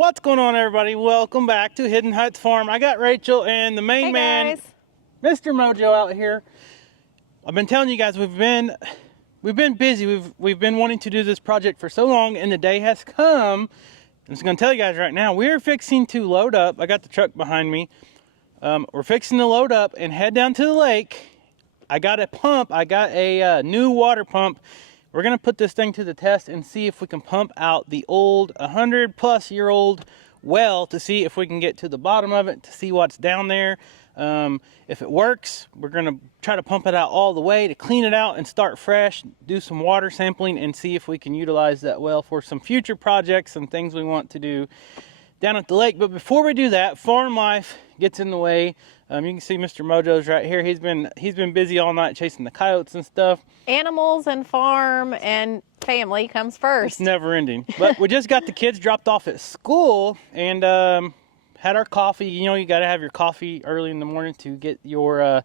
What's going on, everybody? Welcome back to Hidden Heights Farm. I got Rachel and the main man, guys. Mr. Mojo, out here. I've been telling you guys we've been busy. We've been wanting to do this project for so long, and the day has come. I'm just going to tell you guys right now, we're fixing to load up. I got the truck behind me. We're fixing to load up and head down to the lake. I got a pump. I got a new water pump. We're going to put this thing to the test and see if we can pump out the old 100-plus-year-old well to see if we can get to the bottom of it, to see what's down there. If it works, we're going to try to pump it out all the way to clean it out and start fresh, do some water sampling, and see if we can utilize that well for some future projects and things we want to do down at the lake. But before we do that, farm life gets in the way. You can see Mr. Mojo's right here. He's been busy all night chasing the coyotes and stuff. Animals and farm and family comes first. It's never ending. But we just got the kids dropped off at school and had our coffee. You know, you got to have your coffee early in the morning to get your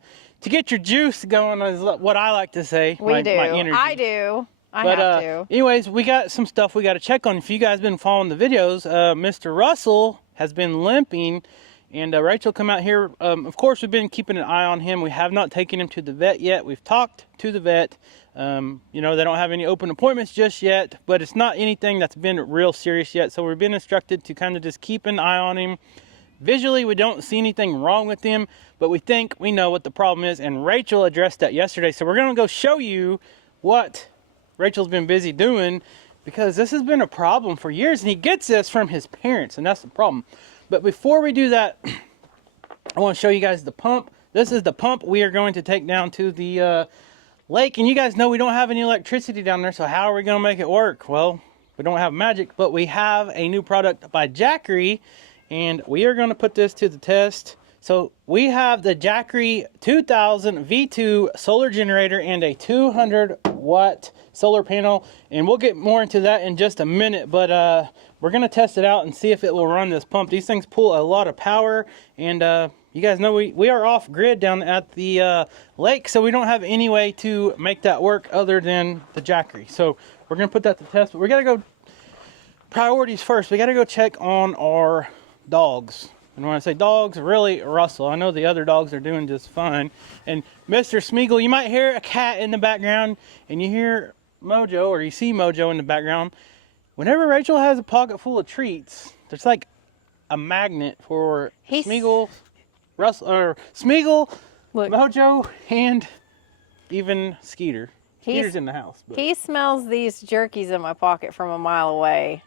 juice going, is what I like to say. We do. My energy. I do. I have to. Anyways, we got some stuff we got to check on. If you guys been following the videos, Mr. Russell has been limping. And Rachel come out here. Of course, we've been keeping an eye on him. We have not taken him to the vet yet. We've talked to the vet. You know, they don't have any open appointments just yet, but it's not anything that's been real serious yet. So we've been instructed to kind of just keep an eye on him. Visually, we don't see anything wrong with him, but we think we know what the problem is. And Rachel addressed that yesterday. So we're going to go show you what Rachel's been busy doing, because this has been a problem for years. And he gets this from his parents, and that's the problem. But before we do that, I want to show you guys the pump. This is the pump we are going to take down to the lake. And you guys know we don't have any electricity down there, so how are we going to make it work? Well, we don't have magic, but we have a new product by Jackery, and we are going to put this to the test. So we have the Jackery 2000 V2 solar generator and a 200-watt solar panel, and we'll get more into that in just a minute, but we're going to test it out and see if it will run this pump. These things pull a lot of power, and you guys know we are off grid down at the lake, so we don't have any way to make that work other than the Jackery. So we're going to put that to test, but we got to go priorities first. We got to go check on our dogs. And when I say dogs, really Russell. I know the other dogs are doing just fine. And Mr. Smeagol, you might hear a cat in the background, and you hear Mojo, or you see Mojo in the background. Whenever Rachel has a pocket full of treats, there's like a magnet for Smeagol, Russell, or Smeagol, Mojo, and even Skeeter. Skeeter's in the house. But he smells these jerkies in my pocket from a mile away.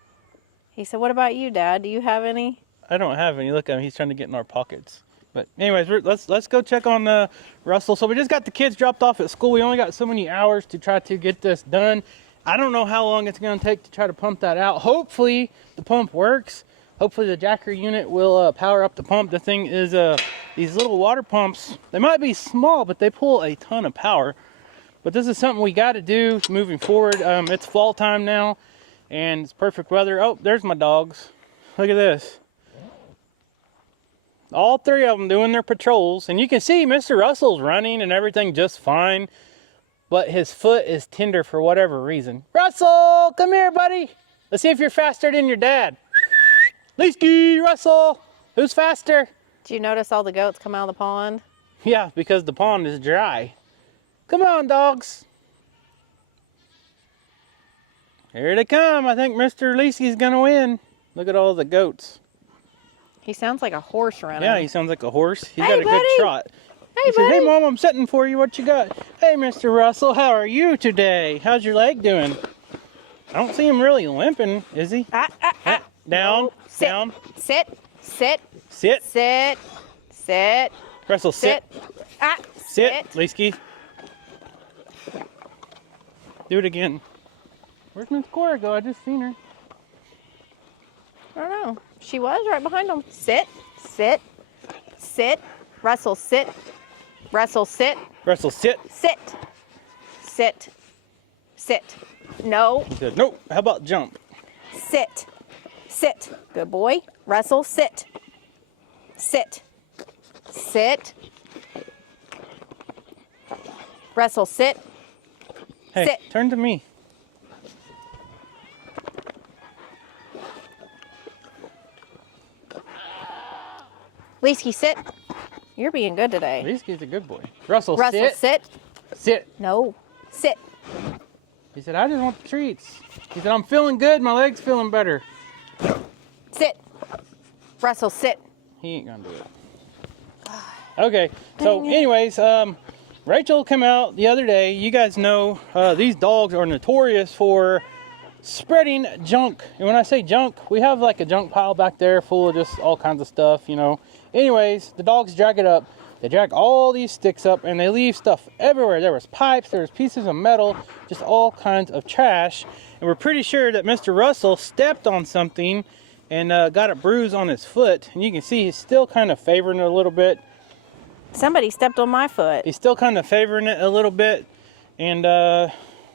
He said, "What about you, Dad? Do you have any?" I don't have any. Look at him. He's trying to get in our pockets. But anyways, let's go check on Russell. So we just got the kids dropped off at school. We only got so many hours to try to get this done. I don't know how long it's going to take to try to pump that out. Hopefully the pump works. Hopefully the Jackery unit will power up the pump. The thing is, these little water pumps, they might be small, but they pull a ton of power. But this is something we got to do moving forward. It's fall time now, and it's perfect weather. Oh, there's my dogs. Look at this. All three of them doing their patrols. And you can see Mr. Russell's running and everything just fine. But his foot is tender for whatever reason. Russell, come here, buddy. Let's see if you're faster than your dad. Leesky, Russell, who's faster? Do you notice all the goats come out of the pond? Yeah, because the pond is dry. Come on, dogs. Here they come. I think Mr. Leesky's going to win. Look at all the goats. He sounds like a horse running. Yeah, he sounds like a horse. He's Hey, got a buddy. good trot. Hey, He said, buddy. "Hey, Mom, I'm setting for you. What you got?" "Hey, Mr. Russell, how are you today? How's your leg doing?" I don't see him really limping, is he? Down, No. Sit. down. Sit. Sit. Sit. Sit. Sit. Russell, sit. Sit. Leesky. Do it again. Where's Miss Cora go? I just seen her. I don't know. She was right behind him. Sit. Sit. Sit. Russell, sit. Russell, sit. Russell, sit. Sit. Sit. Sit. No. He said, "Nope. How about jump?" Sit. Sit. Good boy. Russell, sit. Sit. Sit. Russell, sit. Hey, Sit. turn to me. Leesky, sit. You're being good today. Leesky's a good boy. Russell, Russell, sit. Sit. No, sit. He said, I just want the treats. He said, I'm feeling good. My leg's feeling better. Sit. Russell, sit. He ain't gonna do it. Okay, so anyways, Rachel came out the other day. You guys know these dogs are notorious for spreading junk. And when I say junk, we have like a junk pile back there full of just all kinds of stuff, you know. Anyways, the dogs drag it up. They drag all these sticks up and they leave stuff everywhere. There was pipes, there was pieces of metal, just all kinds of trash. And we're pretty sure that Mr. Russell stepped on something and got a bruise on his foot. And you can see he's still kind of favoring it a little bit. Somebody stepped on my foot. He's still kind of favoring it a little bit. And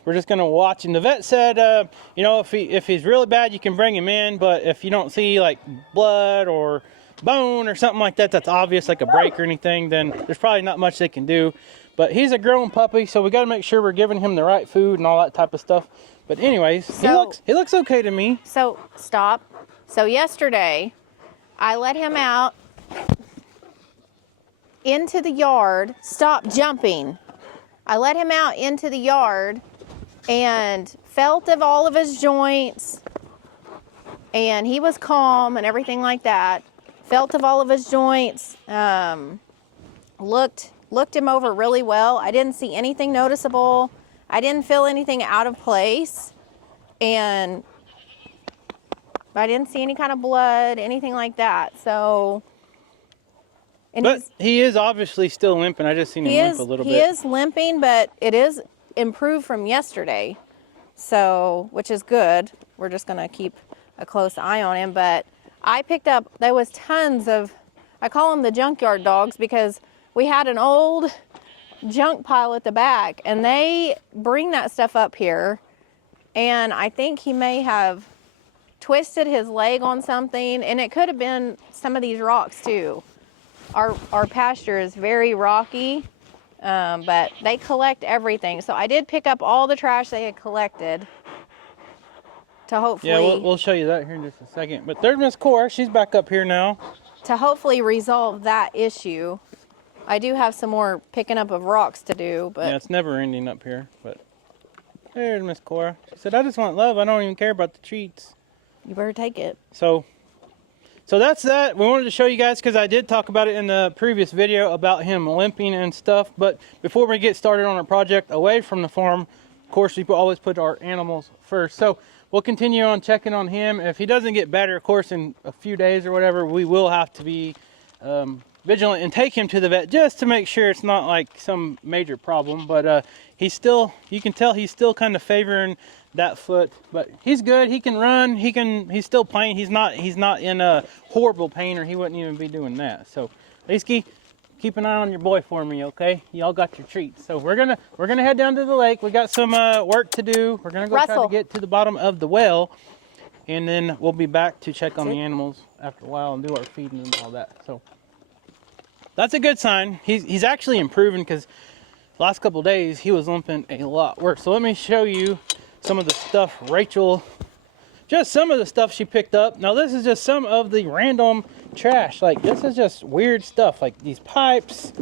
we're just gonna watch. And the vet said, you know, if he's really bad, you can bring him in. But if you don't see like blood or bone or something like that, that's obvious, like a break or anything, then there's probably not much they can do. But he's a grown puppy, so we got to make sure we're giving him the right food and all that type of stuff. But anyways, he looks okay to me. So stop. So yesterday, I let him out into the yard. Stop jumping. I let him out into the yard and felt of all of his joints, and he was calm and everything like that. Felt of all of his joints, looked him over really well. I didn't see anything noticeable. I didn't feel anything out of place, and I didn't see any kind of blood, anything like that. So, But he is obviously still limping. I just seen him limp a little bit. He is limping, but it is improved from yesterday, so which is good. We're just gonna keep a close eye on him, but I picked up, there was tons of, I call them the junkyard dogs because we had an old junk pile at the back and they bring that stuff up here. And I think he may have twisted his leg on something, and it could have been some of these rocks too. Our pasture is very rocky, but they collect everything. So I did pick up all the trash they had collected. To hopefully, yeah, we'll show you that here in just a second. But there's Miss Cora. She's back up here now. To hopefully resolve that issue. I do have some more picking up of rocks to do, but yeah, it's never ending up here. But there's Miss Cora. She said, I just want love. I don't even care about the treats. You better take it. So that's that. We wanted to show you guys because I did talk about it in the previous video about him limping and stuff. But before we get started on our project away from the farm, of course, we always put our animals first. So we'll continue on checking on him. If he doesn't get better, of course, in a few days or whatever, we will have to be vigilant and take him to the vet just to make sure it's not like some major problem. But he's still, you can tell he's still kind of favoring that foot. But he's good. He can run. He's still playing. He's not in a horrible pain, or he wouldn't even be doing that. So, Leesky, keep an eye on your boy for me, okay? Y'all got your treats. So we're gonna head down to the lake. We got some work to do. We're gonna go try to get to the bottom of the well, and then we'll be back to check on the animals after a while and do our feeding and all that. So that's a good sign. He's actually improving, because the last couple of days he was limping a lot worse. So let me show you some of the stuff Rachel, just some of the stuff she picked up. Now this is just some of the random trash. Like, this is just weird stuff, like these pipes,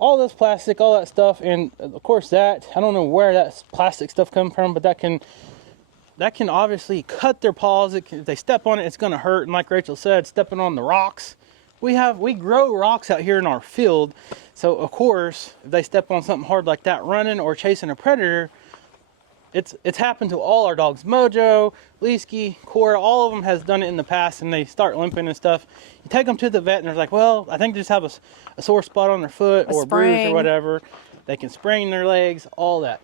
all this plastic, all that stuff. And of course that, I don't know where that plastic stuff comes from, but that can obviously cut their paws. If they step on it, it's going to hurt. And like Rachel said, stepping on the rocks, we grow rocks out here in our field. So of course, if they step on something hard like that running or chasing a predator, it's happened to all our dogs. Mojo, Leesky, Cora, all of them has done it in the past, and they start limping and stuff. You take them to the vet and they're like, well, I think they just have a sore spot on their foot or a bruise or whatever. They can sprain their legs, all that.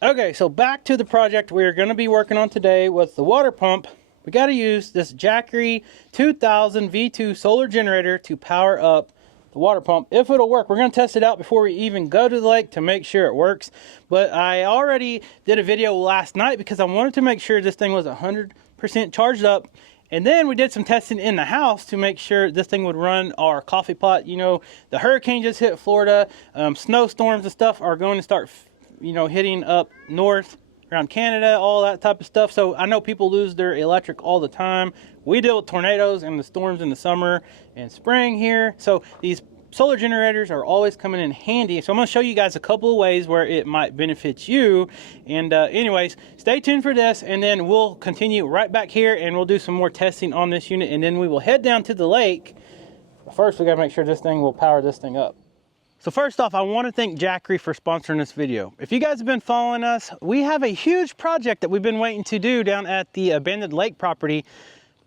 Okay, so back to the project we're going to be working on today with the water pump. We got to use this Jackery 2000 V2 solar generator to power up the water pump, if it'll work. We're going to test it out before we even go to the lake to make sure it works. But I already did a video last night because I wanted to make sure this thing was 100% charged up. And then we did some testing in the house to make sure this thing would run our coffee pot. You know, the hurricane just hit Florida. Snowstorms and stuff are going to start, you know, hitting up north around Canada, all that type of stuff. So I know people lose their electric all the time. We deal with tornadoes and the storms in the summer and spring here. So these solar generators are always coming in handy. So I'm going to show you guys a couple of ways where it might benefit you. And anyways, stay tuned for this, and then we'll continue right back here and we'll do some more testing on this unit, and then we will head down to the lake. But first, we got to make sure this thing will power this thing up. So first off, I want to thank Jackery for sponsoring this video. If you guys have been following us, we have a huge project that we've been waiting to do down at the abandoned lake property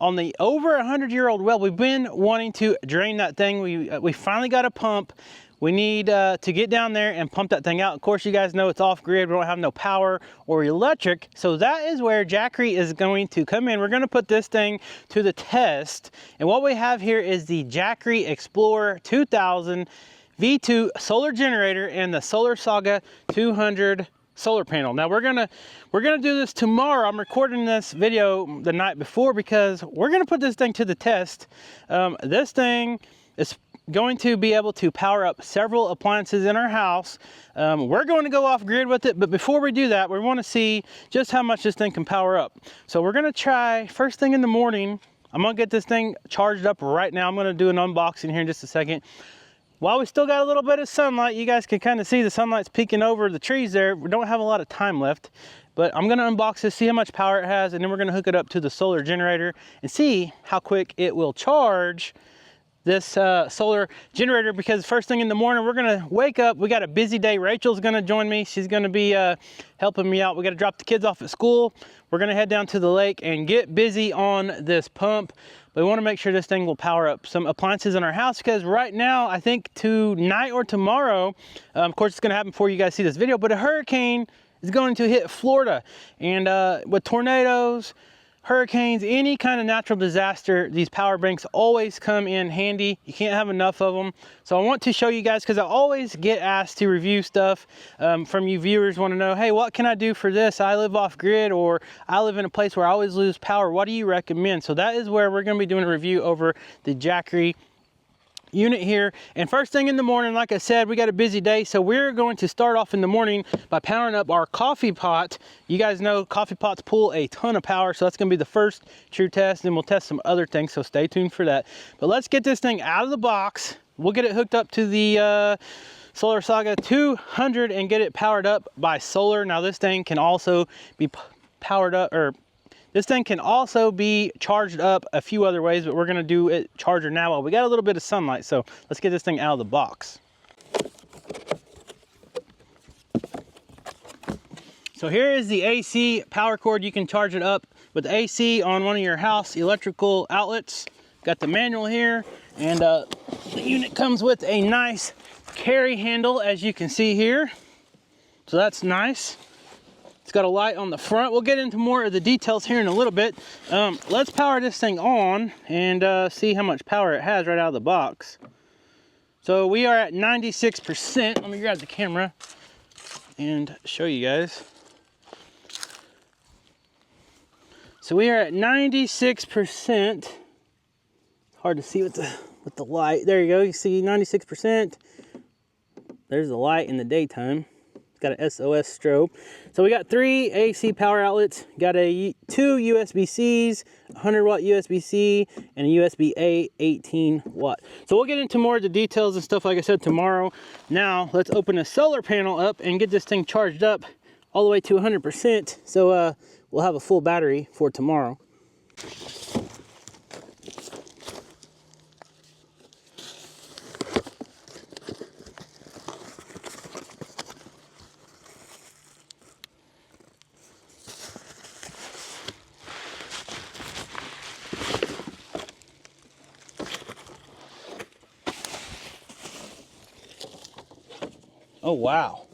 on the over 100-year-old well. We've been wanting to drain that thing. We finally got a pump. We need to get down there and pump that thing out. Of course, you guys know it's off grid. We don't have no power or electric. So that is where Jackery is going to come in. We're going to put this thing to the test. And what we have here is the Jackery Explorer 2000 V2 solar generator and the Solar Saga 200 solar panel. Now we're gonna do this tomorrow. I'm recording this video the night before because we're gonna put this thing to the test. This thing is going to be able to power up several appliances in our house. We're going to go off grid with it, but before we do that, we want to see just how much this thing can power up. So we're gonna try first thing in the morning. I'm gonna get this thing charged up right now. I'm gonna do an unboxing here in just a second. While we still got a little bit of sunlight, you guys can kind of see the sunlight's peeking over the trees there. We don't have a lot of time left, but I'm gonna unbox this, see how much power it has, and then we're gonna hook it up to the solar generator and see how quick it will charge this solar generator, because first thing in the morning, we're gonna wake up. We got a busy day. Rachel's gonna join me. She's gonna be helping me out. We gotta drop the kids off at school. We're gonna head down to the lake and get busy on this pump. But we wanna make sure this thing will power up some appliances in our house, because right now, I think tonight or tomorrow, of course it's gonna happen before you guys see this video, but a hurricane is going to hit Florida. And with tornadoes, hurricanes, any kind of natural disaster, these power banks always come in handy. You can't have enough of them. So I want to show you guys, because I always get asked to review stuff from you viewers. Want to know, hey, what can I do for this? I live off grid, or I live in a place where I always lose power. What do you recommend? So that is where we're going to be doing a review over the Jackery unit here. And first thing in the morning, like I said, we got a busy day, so we're going to start off in the morning by powering up our coffee pot. You guys know coffee pots pull a ton of power, so that's going to be the first true test, and we'll test some other things, so stay tuned for that. But let's get this thing out of the box. We'll get it hooked up to the Solar Saga 200 and get it powered up by solar. Now this thing can also be powered up, or this thing can also be charged up a few other ways, but we're gonna do it charger now while we got a little bit of sunlight. So let's get this thing out of the box. So here is the AC power cord. You can charge it up with AC on one of your house electrical outlets. Got the manual here, and the unit comes with a nice carry handle, as you can see here. So that's nice. It's got a light on the front. We'll get into more of the details here in a little bit. Let's power this thing on and see how much power it has right out of the box. So we are at 96%. Let me grab the camera and show you guys. So we are at 96%. Hard to see with the light. There you go. You see 96%. There's the light in the daytime. Got an SOS strobe. So we got 3 AC power outlets, got 2 USB-Cs, 100 watt USB-C, and a USB-A 18 watt. So we'll get into more of the details and stuff, like I said, tomorrow. Now let's open the solar panel up and get this thing charged up all the way to 100%. So we'll have a full battery for tomorrow. Oh, wow.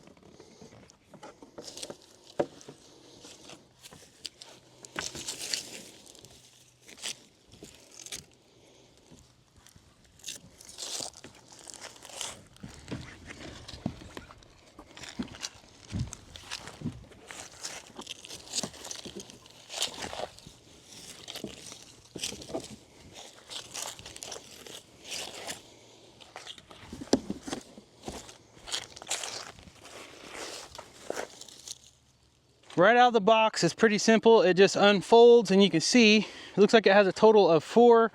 right out of the box is pretty simple. It just unfolds, and you can see it looks like it has a total of 4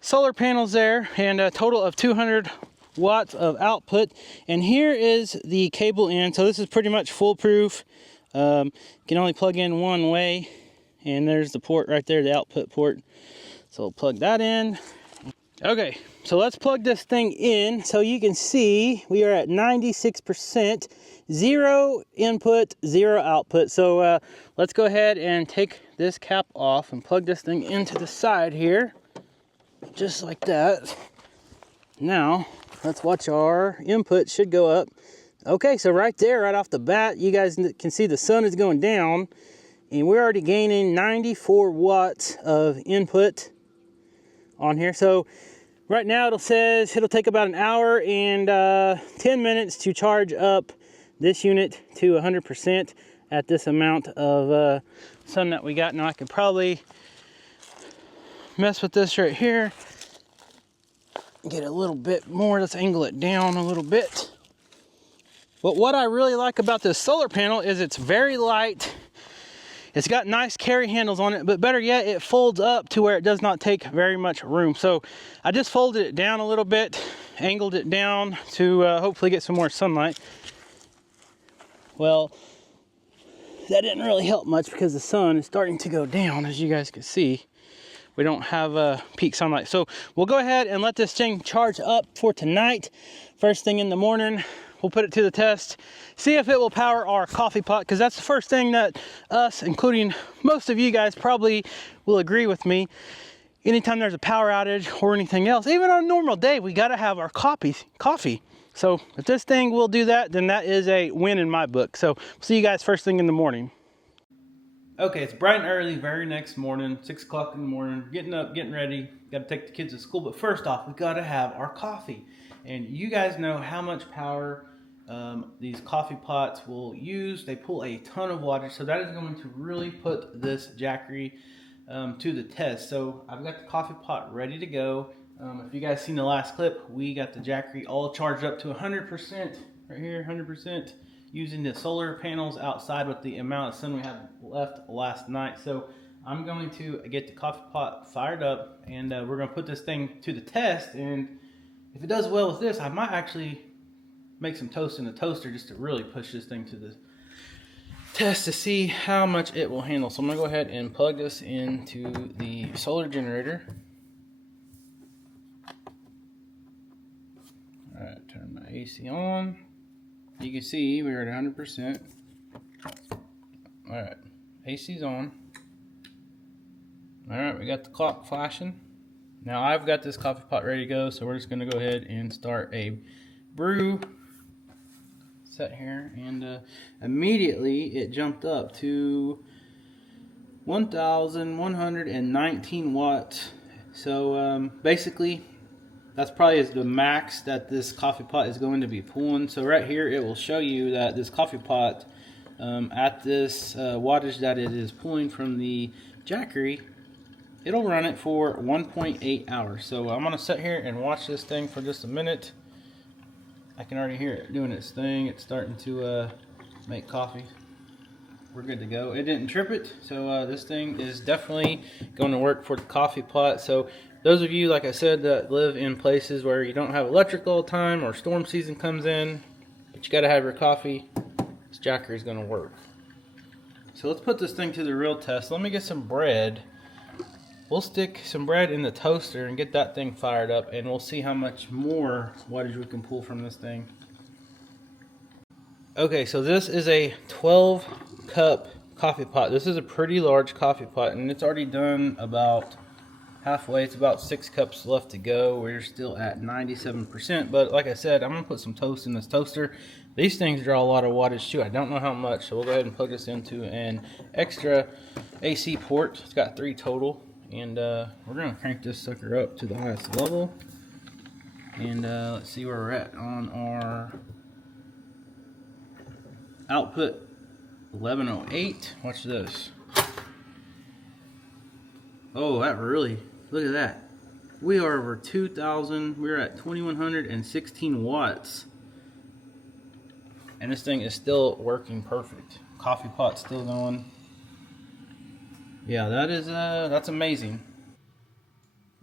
solar panels there and a total of 200 watts of output. And here is the cable in. So this is pretty much foolproof. You can only plug in one way, and there's the port right there, the output port. So we'll plug that in. Okay, so let's plug this thing in. So you can see we are at 96%, 0 input, 0 output. So let's go ahead and take this cap off and plug this thing into the side here, just like that. Now, let's watch our input should go up. Okay, so right there, right off the bat, you guys can see the sun is going down, and we're already gaining 94 watts of input on here. So right now it says it'll take about an hour and 10 minutes to charge up this unit to 100% at this amount of sun that we got. Now I could probably mess with this right here, get a little bit more. Let's angle it down a little bit. But what I really like about this solar panel is it's very light. It's got nice carry handles on it, but better yet, it folds up to where it does not take very much room. So I just folded it down a little bit, angled it down to hopefully get some more sunlight. Well, that didn't really help much because the sun is starting to go down, as you guys can see. We don't have peak sunlight. So we'll go ahead and let this thing charge up for tonight. First thing in the morning, we'll put it to the test, see if it will power our coffee pot, because that's the first thing that us, including most of you guys, probably will agree with me. Anytime there's a power outage or anything else, even on a normal day, we gotta have our coffee. So if this thing will do that, then that is a win in my book. So see you guys first thing in the morning. Okay, it's bright and early, very next morning, 6 o'clock in the morning, getting up, getting ready, got to take the kids to school. But first off, we got to have our coffee. And you guys know how much power these coffee pots will use. They pull a ton of water, so that is going to really put this Jackery to the test. So I've got the coffee pot ready to go. If you guys seen the last clip, we got the Jackery all charged up to 100%, right here, 100%. Using the solar panels outside with the amount of sun we had left last night. So I'm going to get the coffee pot fired up, and we're going to put this thing to the test. And if it does well with this, I might actually make some toast in the toaster just to really push this thing to the test to see how much it will handle. So I'm going to go ahead and plug this into the solar generator. All right, turn my AC on. You can see we're at 100%. Alright, AC's on. Alright, we got the clock flashing. Now I've got this coffee pot ready to go, so we're just going to go ahead and start a brew. Set here, and immediately it jumped up to 1,119 watts. So basically, that's probably the max that this coffee pot is going to be pulling. So right here, it will show you that this coffee pot, at this wattage that it is pulling from the Jackery, it'll run it for 1.8 hours. So I'm gonna sit here and watch this thing for just a minute. I can already hear it doing its thing. It's starting to make coffee. We're good to go. It didn't trip it, so this thing is definitely going to work for the coffee pot. So those of you, like I said, that live in places where you don't have electric all the time or storm season comes in, but you got to have your coffee, this Jackery is going to work. So let's put this thing to the real test. Let me get some bread. We'll stick some bread in the toaster and get that thing fired up, and we'll see how much more wattage we can pull from this thing. Okay, so this is a 12 cup coffee pot. This is a pretty large coffee pot, and it's already done about halfway. It's about 6 cups left to go. We're still at 97%, but like I said, I'm gonna put some toast in this toaster. These things draw a lot of wattage too. I don't know how much, so we'll go ahead and plug this into an extra AC port. It's got 3 total, and we're gonna crank this sucker up to the highest level, and let's see where we're at on our output. 1108. Watch this. Oh, that really, look at that. We are over 2,000. We're at 2,116 watts. And this thing is still working perfect. coffee pot's still going. Yeah, that's amazing.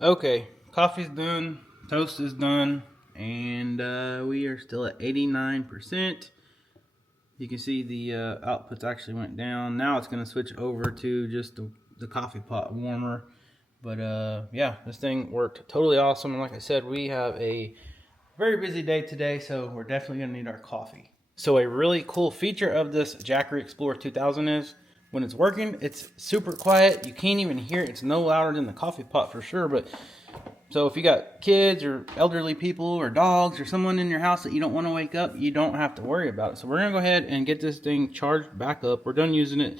Okay, coffee's done, toast is done, and we are still at 89%. You can see the outputs actually went down. Now it's going to switch over to just the coffee pot warmer. But yeah, this thing worked totally awesome. And like I said, we have a very busy day today, so we're definitely going to need our coffee. So a really cool feature of this Jackery Explorer 2000 is when it's working, it's super quiet. You can't even hear it. It's no louder than the coffee pot for sure. But so if you got kids or elderly people or dogs or someone in your house that you don't want to wake up, you don't have to worry about it. So we're going to go ahead and get this thing charged back up. We're done using it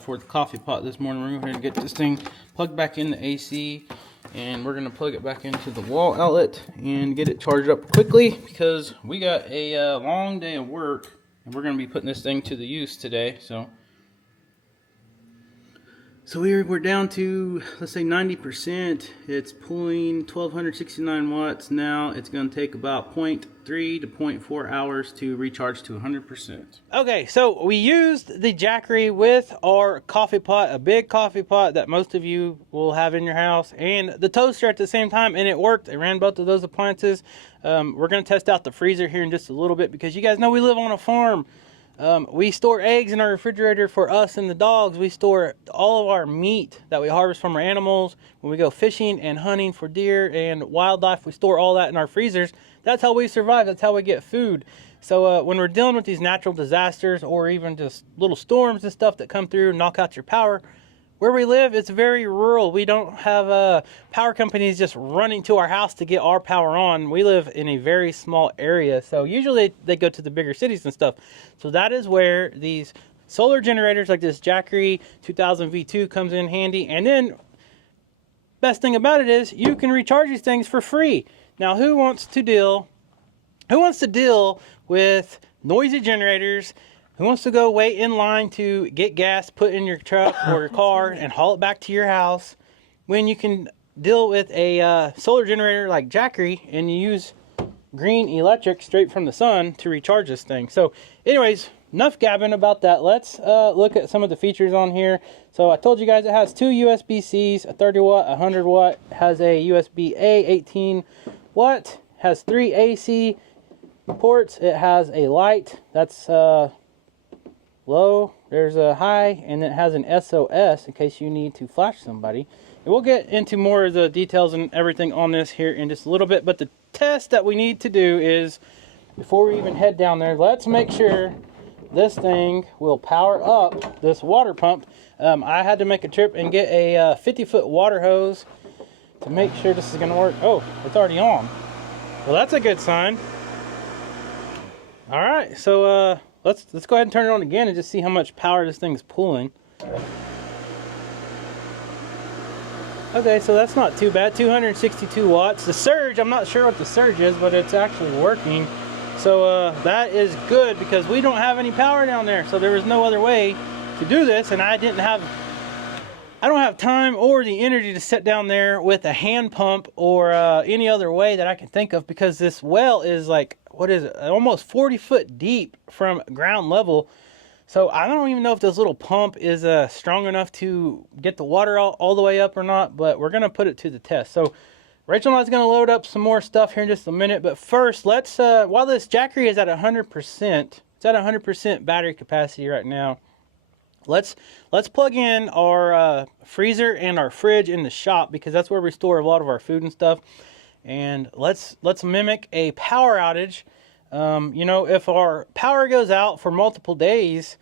for the coffee pot this morning. We're going to go ahead and get this thing plugged back in the AC. And we're going to plug it back into the wall outlet and get it charged up quickly because we got a long day of work. And we're going to be putting this thing to the use today. So we're down to, let's say 90%. It's pulling 1269 watts now. It's going to take about 0.3 to 0.4 hours to recharge to 100%. Okay, so we used the Jackery with our coffee pot, a big coffee pot that most of you will have in your house, and the toaster at the same time, and it worked. It ran both of those appliances. We're going to test out the freezer here in just a little bit because you guys know we live on a farm. We store eggs in our refrigerator for us and the dogs. We store all of our meat that we harvest from our animals. When we go fishing and hunting for deer and wildlife, we store all that in our freezers. That's how we survive. That's how we get food. So when we're dealing with these natural disasters or even just little storms and stuff that come through and knock out your power, where we live, it's very rural. We don't have power companies just running to our house to get our power on. We live in a very small area, so usually they go to the bigger cities and stuff. So that is where these solar generators like this Jackery 2000 V2 comes in handy. And then, best thing about it is you can recharge these things for free. Now, who wants to deal with noisy generators? Who wants to go wait in line to get gas put in your truck or your car and haul it back to your house when you can deal with a solar generator like Jackery and you use green electric straight from the sun to recharge this thing? So anyways, enough gabbing about that. Let's look at some of the features on here. So I told you guys it has two USB-Cs, a 30 watt, a 100 watt, has a USB-A 18 watt, has 3 AC ports. It has a light that's low, there's a high, and it has an SOS in case you need to flash somebody. And we'll get into more of the details and everything on this here in just a little bit, but the test that we need to do is, before we even head down there, let's make sure this thing will power up this water pump. I had to make a trip and get a 50-foot water hose to make sure this is going to work. Oh, it's already on. Well, that's a good sign. All right, so let's go ahead and turn it on again and just see how much power this thing is pulling. Okay, so that's not too bad. 262 watts. The surge, I'm not sure what the surge is, but it's actually working. So that is good because we don't have any power down there. So there was no other way to do this, and I don't have time or the energy to sit down there with a hand pump or any other way that I can think of, because this well is like, what is it, almost 40 foot deep from ground level. So I don't even know if this little pump is strong enough to get the water all the way up or not, but we're going to put it to the test. So Rachel and I is going to load up some more stuff here in just a minute, but first let's, while this Jackery is at 100%, it's at 100% battery capacity right now. Let's plug in our freezer and our fridge in the shop, because that's where we store a lot of our food and stuff. And let's mimic a power outage. You know, if our power goes out for multiple days,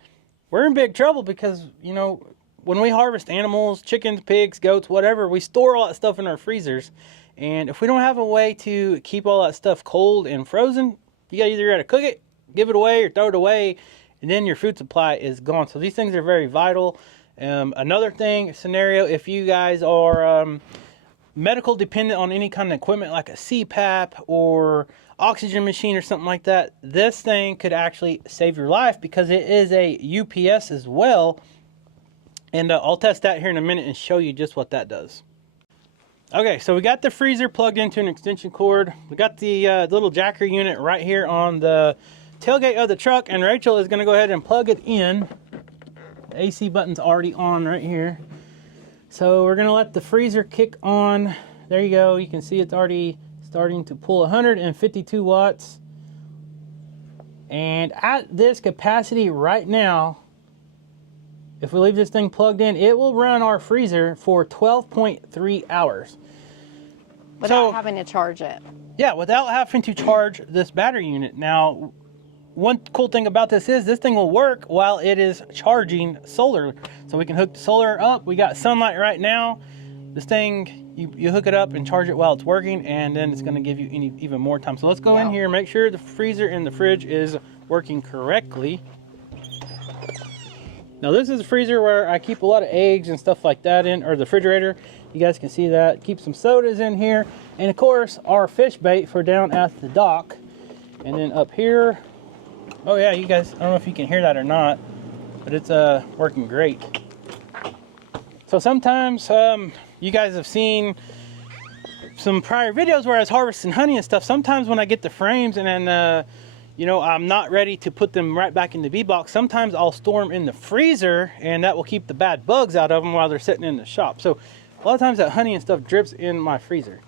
we're in big trouble, because, you know, when we harvest animals, chickens, pigs, goats, whatever, we store all that stuff in our freezers. And if we don't have a way to keep all that stuff cold and frozen, you either got to cook it, give it away, or throw it away, and then your food supply is gone. So these things are very vital. Another scenario, if you guys are medical dependent on any kind of equipment like a CPAP or oxygen machine or something like that, this thing could actually save your life, because it is a UPS as well. And I'll test that here in a minute and show you just what that does. Okay, so we got the freezer plugged into an extension cord. We got the little Jackery unit right here on the tailgate of the truck, and Rachel is going to go ahead and plug it in The AC button's already on right here. So we're gonna let the freezer kick on. There you go. You can see it's already starting to pull 152 watts. And at this capacity right now, if we leave this thing plugged in, it will run our freezer for 12.3 hours. Without having to charge it. Yeah, without having to charge this battery unit. Now, one cool thing about this is this thing will work while it is charging solar. So we can hook the solar up. We got sunlight right now. This thing, you hook it up and charge it while it's working, and then it's going to give you even more time. So let's go in here, make sure the freezer and the fridge is working correctly. Now this is a freezer where I keep a lot of eggs and stuff like that in, or the refrigerator. You guys can see that. Keep some sodas in here. And of course, our fish bait for down at the dock. And then up here, oh yeah, you guys, I don't know if you can hear that or not, but it's working great. So sometimes you guys have seen some prior videos where I was harvesting honey and stuff. Sometimes when I get the frames and then you know, I'm not ready to put them right back in the bee box, sometimes I'll store them in the freezer, and that will keep the bad bugs out of them while they're sitting in the shop. So a lot of times that honey and stuff drips in my freezer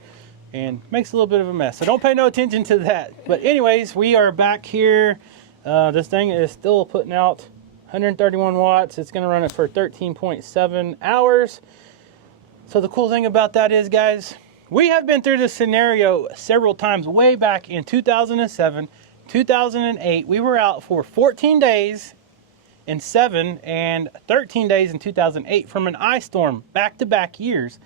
and makes a little bit of a mess. So don't pay no attention to that. But anyways, we are back here. This thing is still putting out 131 watts. It's gonna run it for 13.7 hours. So the cool thing about that is, guys, we have been through this scenario several times way back in 2007, 2008. We were out for 14 days in 7 and 13 days in 2008 from an ice storm, back-to-back years.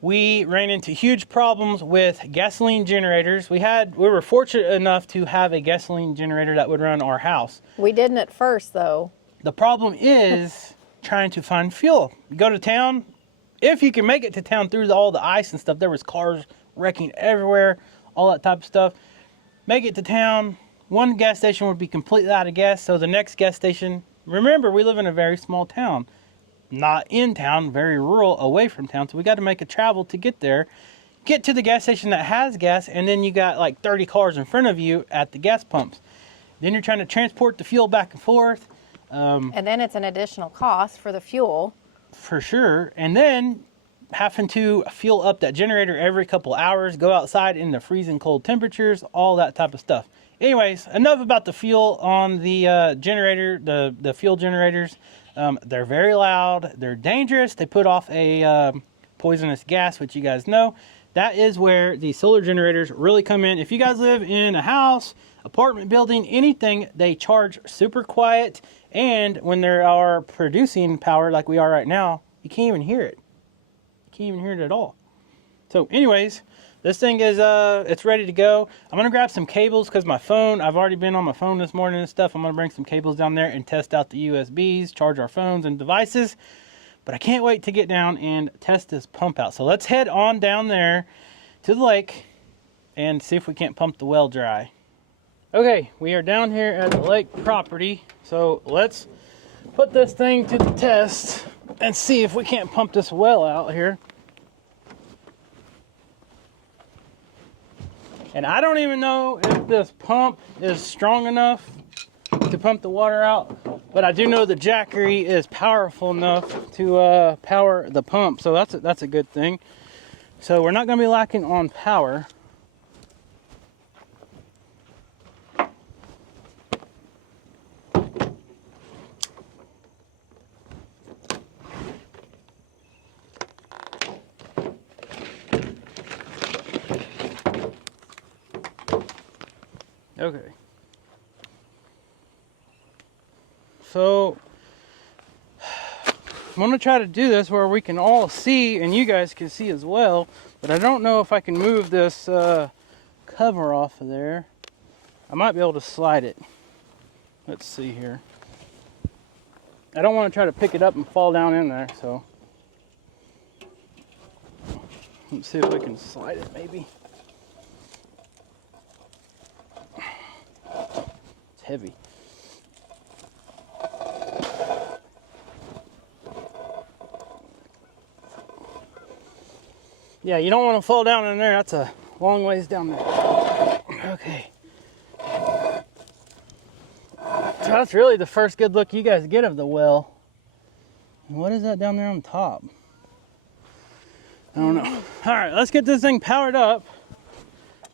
We ran into huge problems with gasoline generators. We were fortunate enough to have a gasoline generator that would run our house. We didn't at first, though. The problem is trying to find fuel. You go to town, if you can make it to town through all the ice and stuff. There was cars wrecking everywhere, all that type of stuff. Make it to town, one gas station would be completely out of gas, so the next gas station, remember, we live in a very small town. Not in town, very rural, away from town, so we got to make a travel to get there. Get to the gas station that has gas, and then you got like 30 cars in front of you at the gas pumps. Then you're trying to transport the fuel back and forth. And then it's an additional cost for the fuel. For sure. And then having to fuel up that generator every couple hours, go outside in the freezing cold temperatures, all that type of stuff. Anyways, enough about the fuel on the generator, the fuel generators. They're very loud. They're dangerous. They put off a poisonous gas, which you guys know. That is where the solar generators really come in. If you guys live in a house, apartment building, anything, they charge super quiet. And when they are producing power like we are right now, you can't even hear it. You can't even hear it at all. So anyways, this thing is, it's ready to go. I'm going to grab some cables because my phone, I've already been on my phone this morning and stuff. I'm going to bring some cables down there and test out the USBs, charge our phones and devices. But I can't wait to get down and test this pump out. So let's head on down there to the lake and see if we can't pump the well dry. Okay, we are down here at the lake property. So let's put this thing to the test and see if we can't pump this well out here. And I don't even know if this pump is strong enough to pump the water out, but I do know the Jackery is powerful enough to power the pump, so that's a good thing. So we're not going to be lacking on power. Okay. So I'm going to try to do this where we can all see and you guys can see as well, but I don't know if I can move this cover off of there. I might be able to slide it. Let's see here. I don't want to try to pick it up and fall down in there, so let's see if I can slide it maybe. It's heavy. Yeah, you don't want to fall down in there. That's a long ways down there. Okay. So that's really the first good look you guys get of the well. What is that down there on top? I don't know. All right, let's get this thing powered up.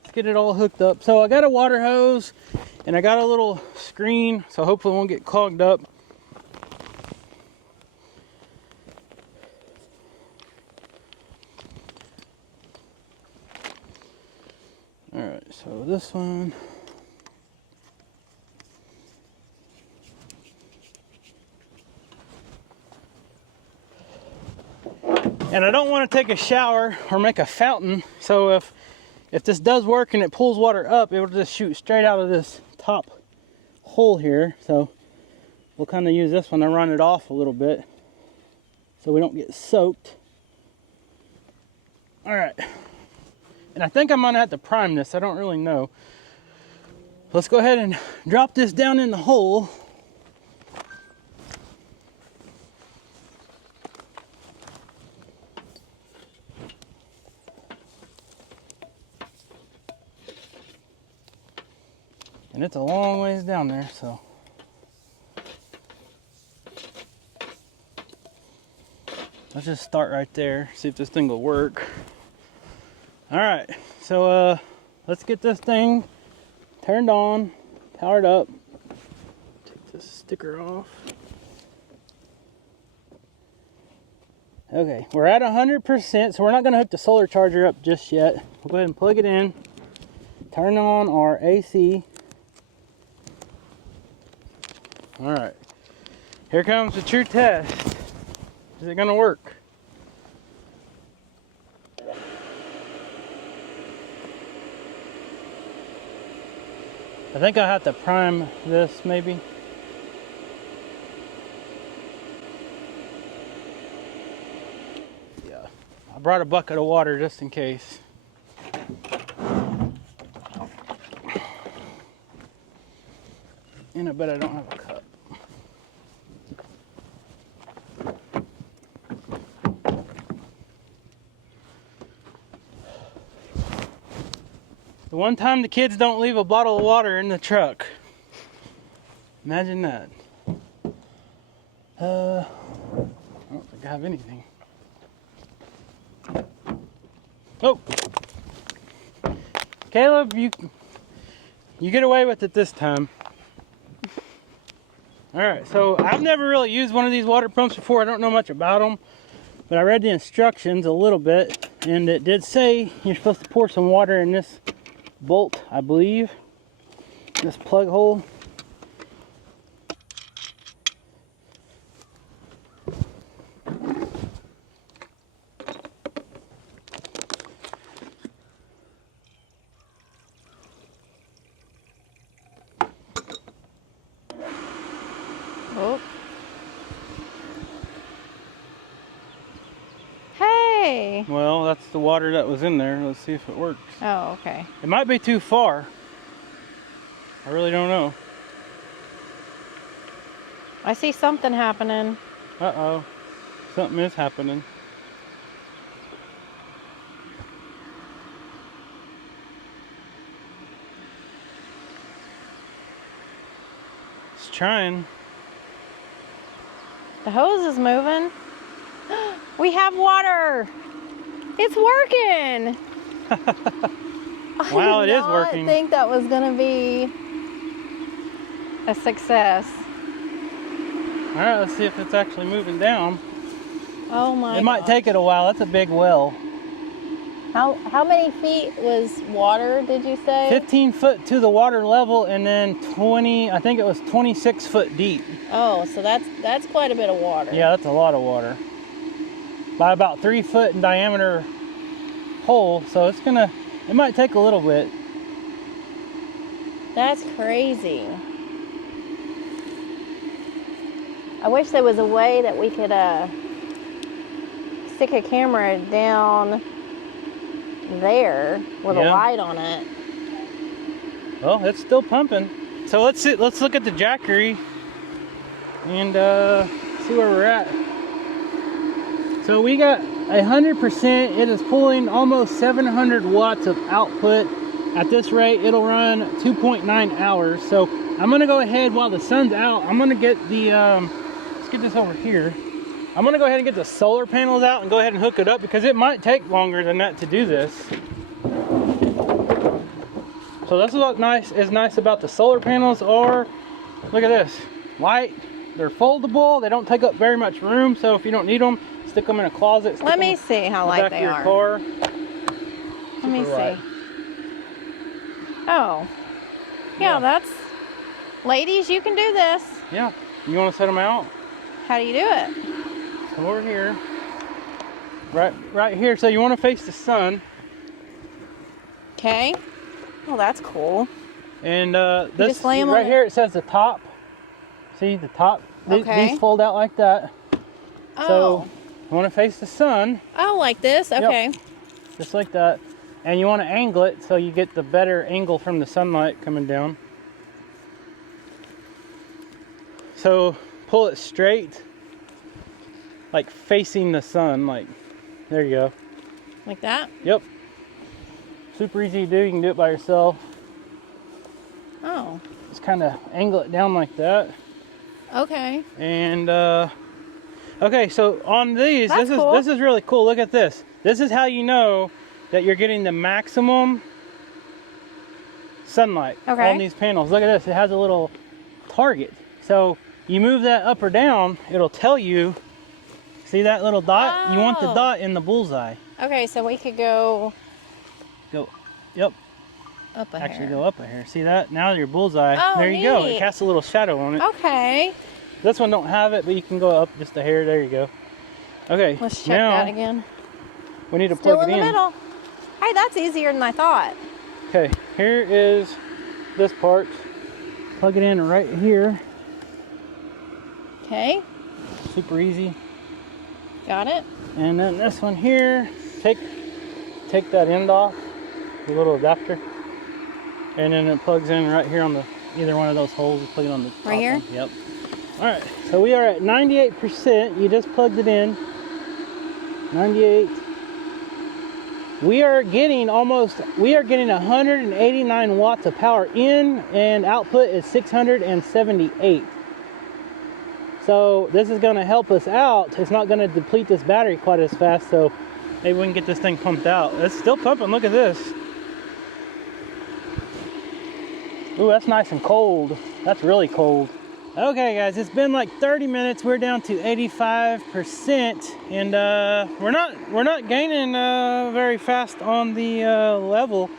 Let's get it all hooked up. So I got a water hose and I got a little screen, so hopefully it won't get clogged up. All right, so this one. And I don't want to take a shower or make a fountain, so if this does work and it pulls water up, it will just shoot straight out of this top hole here. So we'll kind of use this one to run it off a little bit so we don't get soaked. All right, and I think I'm gonna have to prime this. I don't really know. Let's go ahead and drop this down in the hole. And it's a long ways down there, so. Let's just start right there, see if this thing will work. All right, so let's get this thing turned on, powered up. Take this sticker off. Okay, we're at 100%, so we're not gonna hook the solar charger up just yet. We'll go ahead and plug it in, turn on our AC. All right, here comes the true test. Is it gonna work? I think I'll have to prime this maybe. Yeah, I brought a bucket of water just in case. And I bet I don't have a cup. The one time the kids don't leave a bottle of water in the truck. Imagine that. I don't think I have anything. Oh! Caleb, you get away with it this time. Alright, so I've never really used one of these water pumps before. I don't know much about them. But I read the instructions a little bit. And it did say you're supposed to pour some water in this bolt, I believe. This plug hole. Oh. Hey. Well, that's the water that was in there. Let's see if it works. Oh, okay. It might be too far. I really don't know. I see something happening. Uh-oh. Something is happening. It's trying. The hose is moving. We have water. It's working. Wow, it is I working. did not think that was going to be a success. All right, let's see if it's actually moving down. Oh my! It might take it a while. That's a big well. How many feet was water? Did you say? 15 foot to the water level, and then 20. I think it was 26 foot deep. Oh, so that's quite a bit of water. Yeah, that's a lot of water. By about 3 foot in diameter hole, so it might take a little bit. That's crazy. I wish there was a way that we could stick a camera down there with a light on it. Well, it's still pumping. So let's look at the Jackery and see where we're at. So we got 100%. It is pulling almost 700 watts of output. At this rate, it'll run 2.9 hours. So I'm gonna go ahead while the sun's out. I'm gonna get the let's get this over here. I'm gonna go ahead and get the solar panels out and go ahead and hook it up because it might take longer than that to do this. So this is what is nice about the solar panels are, look at this, light. They're foldable. They don't take up very much room. So if you don't need them, stick them in a closet. Let me see how light they are. Car. Let me see. Oh, yeah, that's, ladies, you can do this. Yeah. You want to set them out? How do you do it? Come over here. Right here. So you want to face the sun. Okay. Oh, that's cool. And this just lay 'em right on here, it says the top. See the top? Okay. These fold out like that. Oh. So you want to face the sun. Oh, like this? Okay. Yep. Just like that. And you want to angle it so you get the better angle from the sunlight coming down. So pull it straight, like facing the sun, like, there you go. Like that? Yep. Super easy to do. You can do it by yourself. Oh. Just kind of angle it down like that. Okay. And okay, so on these, That's cool. This is really cool. Look at this. This is how you know that you're getting the maximum sunlight on these panels. Look at this. It has a little target. So you move that up or down, it'll tell you. See that little dot? You want the dot in the bullseye. Okay, so we could go. Yep. Up a Actually, hair. go up a hair. See that? Now your bullseye. Oh, there you go. neat. It casts a little shadow on it. Okay. This one don't have it, but you can go up just a hair. There you go. Okay. Let's check that again. We need to Still plug it in in. the middle. Hey, that's easier than I thought. Okay. Here is this part. Plug it in right here. Okay. Super easy. Got it. And then this one here. Take that end off. The little adapter, and then it plugs in right here on the either one of those holes. You plug it on the top right here. One. Yep. All right, so we are at 98%. You just plugged it in. 98. We are getting 189 watts of power in, and output is 678. So this is going to help us out. It's not going to deplete this battery quite as fast. So maybe we can get this thing pumped out. It's still pumping. Look at this. Ooh, that's nice and cold. That's really cold. Okay, guys, it's been like 30 minutes. We're down to 85%, and we're not gaining very fast on the level.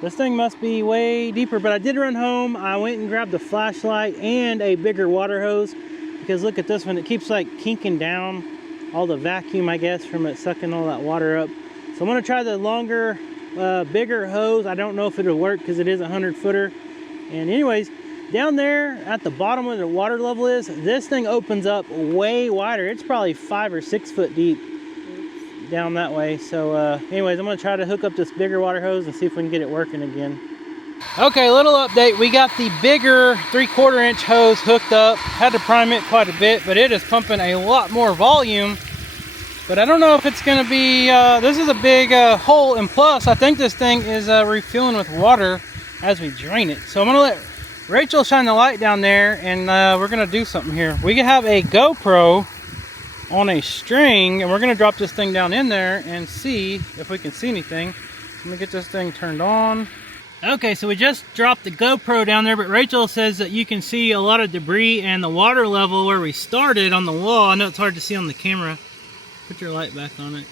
This thing must be way deeper. But I did run home. I went and grabbed a flashlight and a bigger water hose because look at this one. It keeps like kinking down all the vacuum, I guess, from it sucking all that water up. So I'm gonna try the longer, bigger hose. I don't know if it'll work because it is a 100-footer. And anyways, down there at the bottom where the water level is, this thing opens up way wider. It's probably 5 or 6 foot deep down that way. So anyways, I'm gonna try to hook up this bigger water hose and see if we can get it working again. Okay, little update. We got the bigger 3/4 inch hose hooked up. Had to prime it quite a bit, but it is pumping a lot more volume. But I don't know if it's gonna be, this is a big hole, and plus I think this thing is refueling with water as we drain it. So I'm gonna let Rachel shine the light down there, and we're gonna do something here. We have a GoPro on a string, and we're gonna drop this thing down in there and see if we can see anything. Let me get this thing turned on. Okay, so we just dropped the GoPro down there, but Rachel says that you can see a lot of debris and the water level where we started on the wall. I know it's hard to see on the camera. Put your light back on it.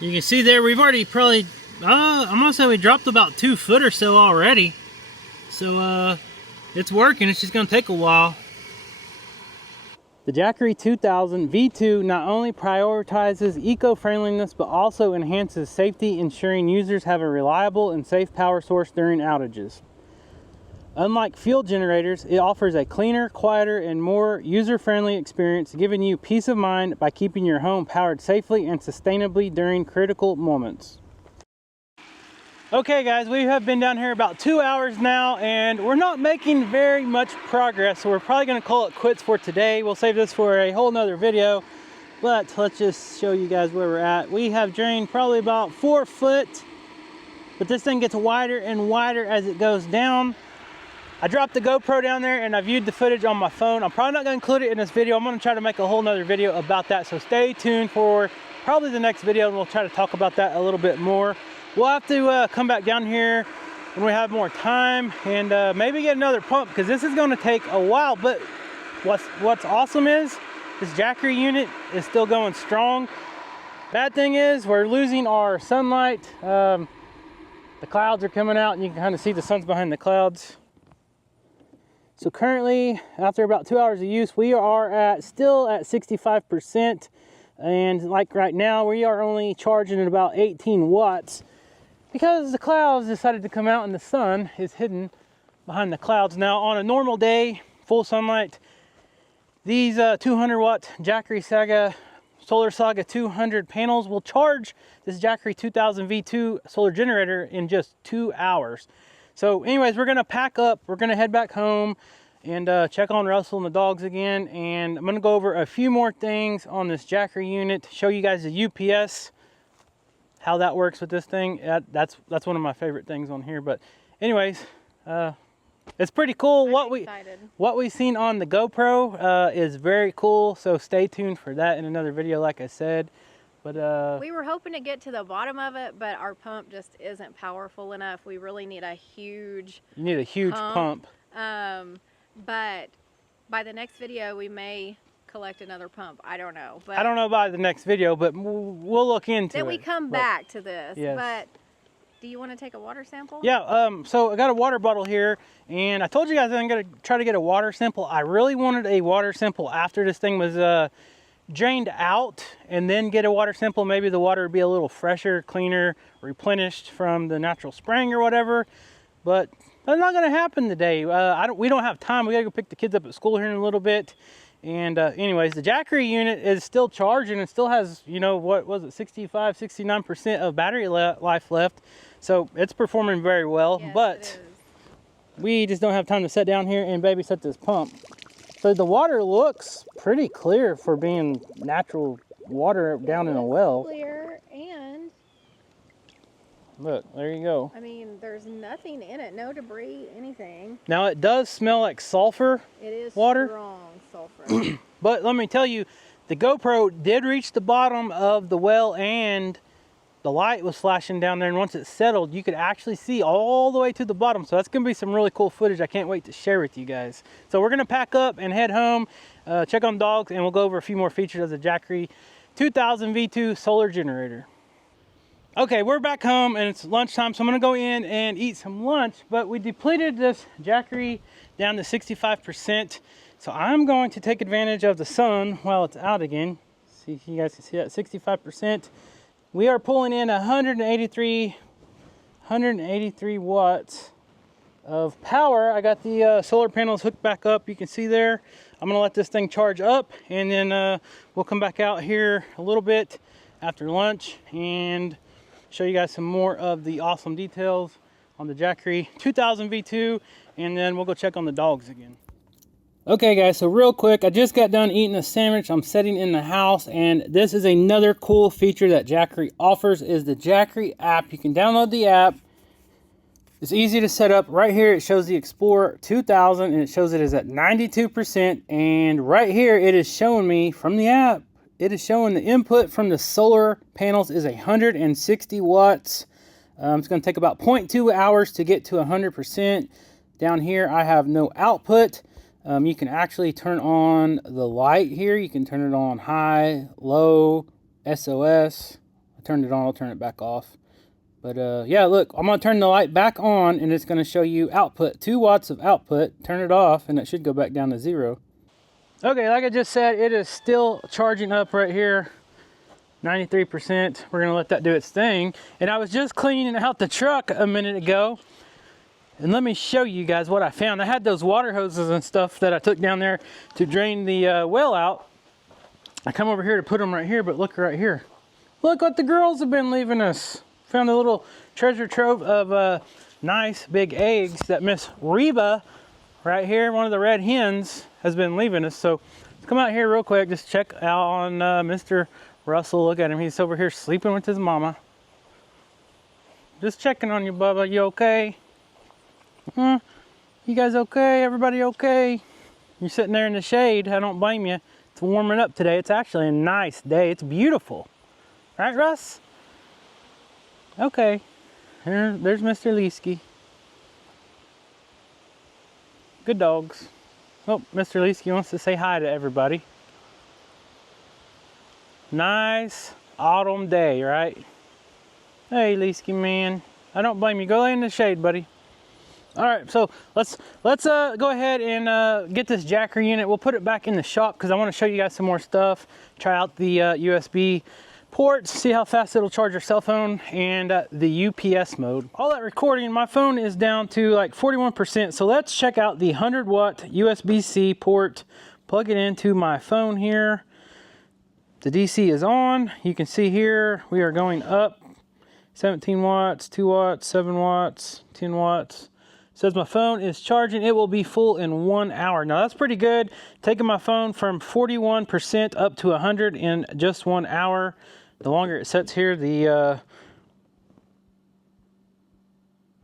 You can see there, we've already probably, I'm gonna say we dropped about 2 foot or so already. So it's working, it's just gonna take a while. The Jackery 2000 V2 not only prioritizes eco-friendliness but also enhances safety, ensuring users have a reliable and safe power source during outages. Unlike fuel generators, it offers a cleaner, quieter, and more user-friendly experience, giving you peace of mind by keeping your home powered safely and sustainably during critical moments. Okay guys, we have been down here about 2 hours now, and we're not making very much progress, so we're probably going to call it quits for today. We'll save this for a whole nother video, but let's just show you guys where we're at. We have drained probably about 4 foot, but this thing gets wider and wider as it goes down. I dropped the GoPro down there and I viewed the footage on my phone. I'm probably not gonna include it in this video. I'm gonna try to make a whole nother video about that. So stay tuned for probably the next video and we'll try to talk about that a little bit more. We'll have to come back down here when we have more time and maybe get another pump because this is gonna take a while. But what's awesome is this Jackery unit is still going strong. Bad thing is we're losing our sunlight. The clouds are coming out and you can kind of see the sun's behind the clouds. So currently, after about 2 hours of use, we are still at 65%. And like right now, we are only charging at about 18 watts because the clouds decided to come out and the sun is hidden behind the clouds. Now on a normal day, full sunlight, these 200 watt Jackery Solar Saga 200 panels will charge this Jackery 2000 V2 solar generator in just 2 hours. So anyways, we're gonna pack up, we're gonna head back home and check on Russell and the dogs again. And I'm gonna go over a few more things on this Jackery unit, show you guys the UPS, how that works with this thing. That's one of my favorite things on here. But anyways, it's pretty cool. What we've seen on the GoPro is very cool. So stay tuned for that in another video, like I said. But we were hoping to get to the bottom of it, but our pump just isn't powerful enough. We really need a huge you need a huge pump. But by the next video, we may collect another pump. I don't know. But I don't know by the next video, but we'll look into it. Then we come back to this. Yes. But do you want to take a water sample? Yeah, so I got a water bottle here, and I told you guys I'm going to try to get a water sample. I really wanted a water sample after this thing was drained out, and then get a water sample. Maybe the water would be a little fresher, cleaner, replenished from the natural spring or whatever. But that's not going to happen today. We don't have time. We got to go pick the kids up at school here in a little bit. And anyways, the Jackery unit is still charging and still has, you know, what was it, 65, 69% of battery life left. So it's performing very well. Yes, but we just don't have time to sit down here and babysit this pump. So the water looks pretty clear for being natural water down in a well. Clear, and look, there you go. I mean, there's nothing in it, no debris, anything. Now it does smell like sulfur. It is water. Strong sulfur. But let me tell you, the GoPro did reach the bottom of the well and the light was flashing down there, and once it settled, you could actually see all the way to the bottom. So that's gonna be some really cool footage I can't wait to share with you guys. So we're gonna pack up and head home, check on dogs, and we'll go over a few more features of the Jackery 2000 V2 solar generator. Okay, we're back home and it's lunchtime, so I'm gonna go in and eat some lunch, but we depleted this Jackery down to 65%. So I'm going to take advantage of the sun while it's out again. See if you guys can see that, 65%. We are pulling in 183 watts of power. I got the solar panels hooked back up. You can see there. I'm gonna let this thing charge up, and then we'll come back out here a little bit after lunch and show you guys some more of the awesome details on the Jackery 2000 V2, and then we'll go check on the dogs again. Okay guys, so real quick, I just got done eating a sandwich. I'm sitting in the house, and this is another cool feature that Jackery offers is the Jackery app. You can download the app. It's easy to set up. Right here it shows the Explorer 2000 and it shows it is at 92%, and right here it is showing me from the app, it is showing the input from the solar panels is 160 watts. It's going to take about 0.2 hours to get to 100%. Down here I have no output. You can actually turn on the light here. You can turn it on high, low, SOS. I turned it on, I'll turn it back off. But yeah, look, I'm going to turn the light back on and it's going to show you output, 2 watts of output. Turn it off and it should go back down to 0. Okay, like I just said, it is still charging up right here, 93%. We're going to let that do its thing. And I was just cleaning out the truck a minute ago. And let me show you guys what I found. I had those water hoses and stuff that I took down there to drain the well out. I come over here to put them right here, but look right here. Look what the girls have been leaving us. Found a little treasure trove of nice big eggs that Miss Reba right here, one of the red hens, has been leaving us. So let's come out here real quick, just check out on Mr. Russell. Look at him, he's over here sleeping with his mama. Just checking on you, Bubba, you okay? Huh? You guys okay? Everybody okay? You're sitting there in the shade. I don't blame you. It's warming up today. It's actually a nice day. It's beautiful. Right, Russ? Okay. There's Mr. Leesky. Good dogs. Oh, Mr. Leesky wants to say hi to everybody. Nice autumn day, right? Hey, Leesky man. I don't blame you. Go lay in the shade, buddy. All right, so let's go ahead and get this Jackery unit. We'll put it back in the shop because I want to show you guys some more stuff. Try out the USB ports, see how fast it'll charge your cell phone, and the UPS mode. All that recording, my phone is down to like 41%. So let's check out the 100-watt USB-C port. Plug it into my phone here. The DC is on. You can see here we are going up 17 watts, 2 watts, 7 watts, 10 watts. Says my phone is charging. It will be full in 1 hour. Now that's pretty good. Taking my phone from 41% up to 100 in just 1 hour. The longer it sits here, the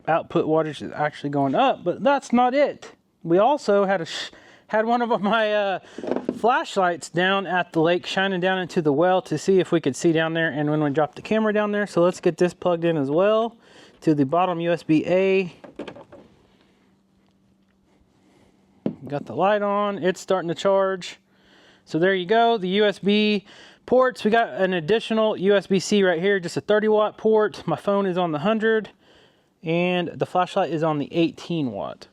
output wattage is actually going up. But that's not it. We also had one of my flashlights down at the lake shining down into the well to see if we could see down there, and when we dropped the camera down there. So let's get this plugged in as well to the bottom USB-A. Got the light on, it's starting to charge. So there you go, the USB ports. We got an additional USB-C right here, just a 30-watt port. My phone is on the 100, and the flashlight is on the 18-watt.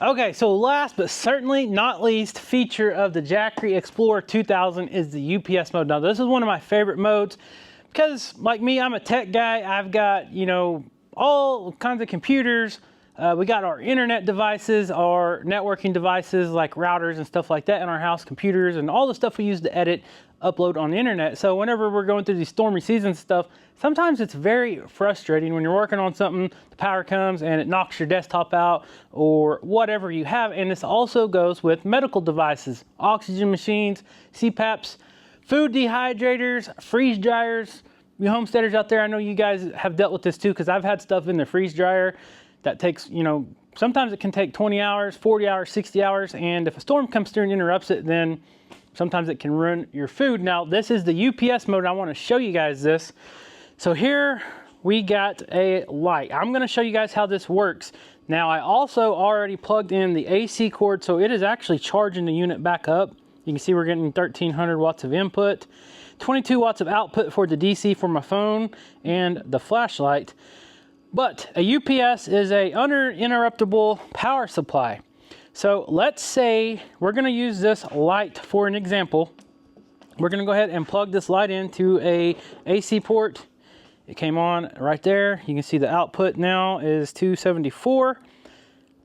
Okay, so last but certainly not least feature of the Jackery Explorer 2000 is the UPS mode. Now this is one of my favorite modes because, like me, I'm a tech guy. I've got, you know, all kinds of computers. We got our internet devices, our networking devices like routers and stuff like that in our house, computers, and all the stuff we use to edit, upload on the internet. So whenever we're going through these stormy season stuff, sometimes it's very frustrating when you're working on something, the power comes and it knocks your desktop out or whatever you have. And this also goes with medical devices, oxygen machines, CPAPs, food dehydrators, freeze dryers. You homesteaders out there, I know you guys have dealt with this too, because I've had stuff in the freeze dryer that takes, you know, sometimes it can take 20 hours, 40 hours, 60 hours. And if a storm comes through and interrupts it, then sometimes it can ruin your food. Now, this is the UPS mode. I want to show you guys this. So here we got a light. I'm going to show you guys how this works. Now, I also already plugged in the AC cord, so it is actually charging the unit back up. You can see we're getting 1300 watts of input, 22 watts of output for the DC for my phone and the flashlight. But a UPS is a uninterruptible power supply. So let's say we're going to use this light for an example. We're going to go ahead and plug this light into a AC port. It came on right there. You can see the output now is 274.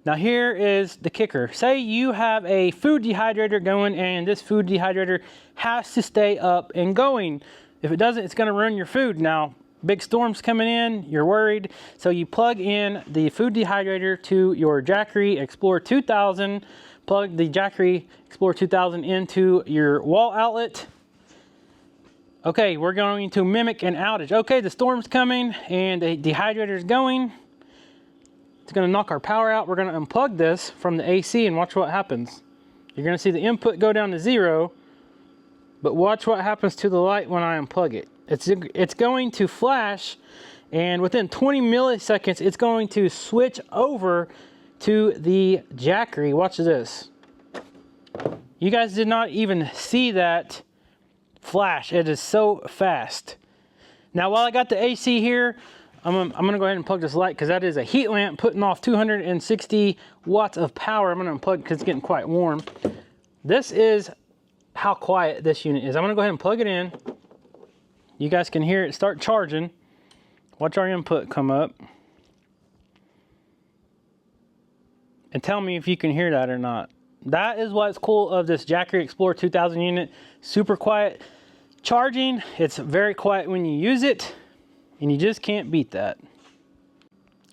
Now here is the kicker. Say you have a food dehydrator going and this food dehydrator has to stay up and going. If it doesn't, it's going to ruin your food. Now, big storms coming in, you're worried. So you plug in the food dehydrator to your Jackery Explorer 2000, plug the Jackery Explorer 2000 into your wall outlet. Okay, we're going to mimic an outage. Okay, the storm's coming and the dehydrator is going. It's gonna knock our power out. We're gonna unplug this from the AC and watch what happens. You're gonna see the input go down to 0, but watch what happens to the light when I unplug it. It's going to flash, and within 20 milliseconds, it's going to switch over to the Jackery. Watch this. You guys did not even see that flash. It is so fast. Now, while I got the AC here, I'm gonna go ahead and plug this light because that is a heat lamp putting off 260 watts of power. I'm gonna unplug because it's getting quite warm. This is how quiet this unit is. I'm gonna go ahead and plug it in. You guys can hear it start charging. Watch our input come up. And tell me if you can hear that or not. That is what's cool of this Jackery Explorer 2000 unit. Super quiet charging. It's very quiet when you use it, and you just can't beat that.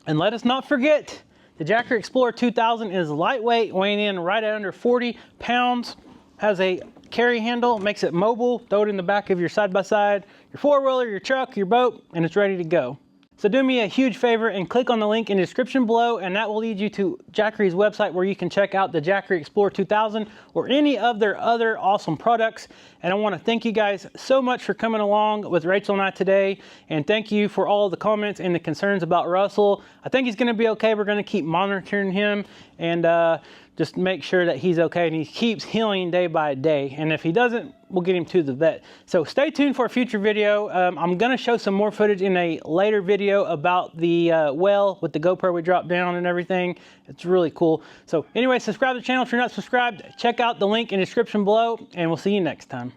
And let us not forget, the Jackery Explorer 2000 is lightweight, weighing in right at under 40 pounds. Has a carry handle, makes it mobile. Throw it in the back of your side-by-side, your four-wheeler, your truck, your boat, and it's ready to go. So do me a huge favor and click on the link in the description below, and that will lead you to Jackery's website where you can check out the Jackery Explorer 2000 or any of their other awesome products. And I want to thank you guys so much for coming along with Rachel and I today, and thank you for all the comments and the concerns about Russell. I think he's going to be okay. We're going to keep monitoring him and just make sure that he's okay and he keeps healing day by day. And if he doesn't, we'll get him to the vet. So stay tuned for a future video. I'm gonna show some more footage in a later video about the well with the GoPro we dropped down and everything. It's really cool. So anyway, subscribe to the channel if you're not subscribed. Check out the link in the description below, and we'll see you next time.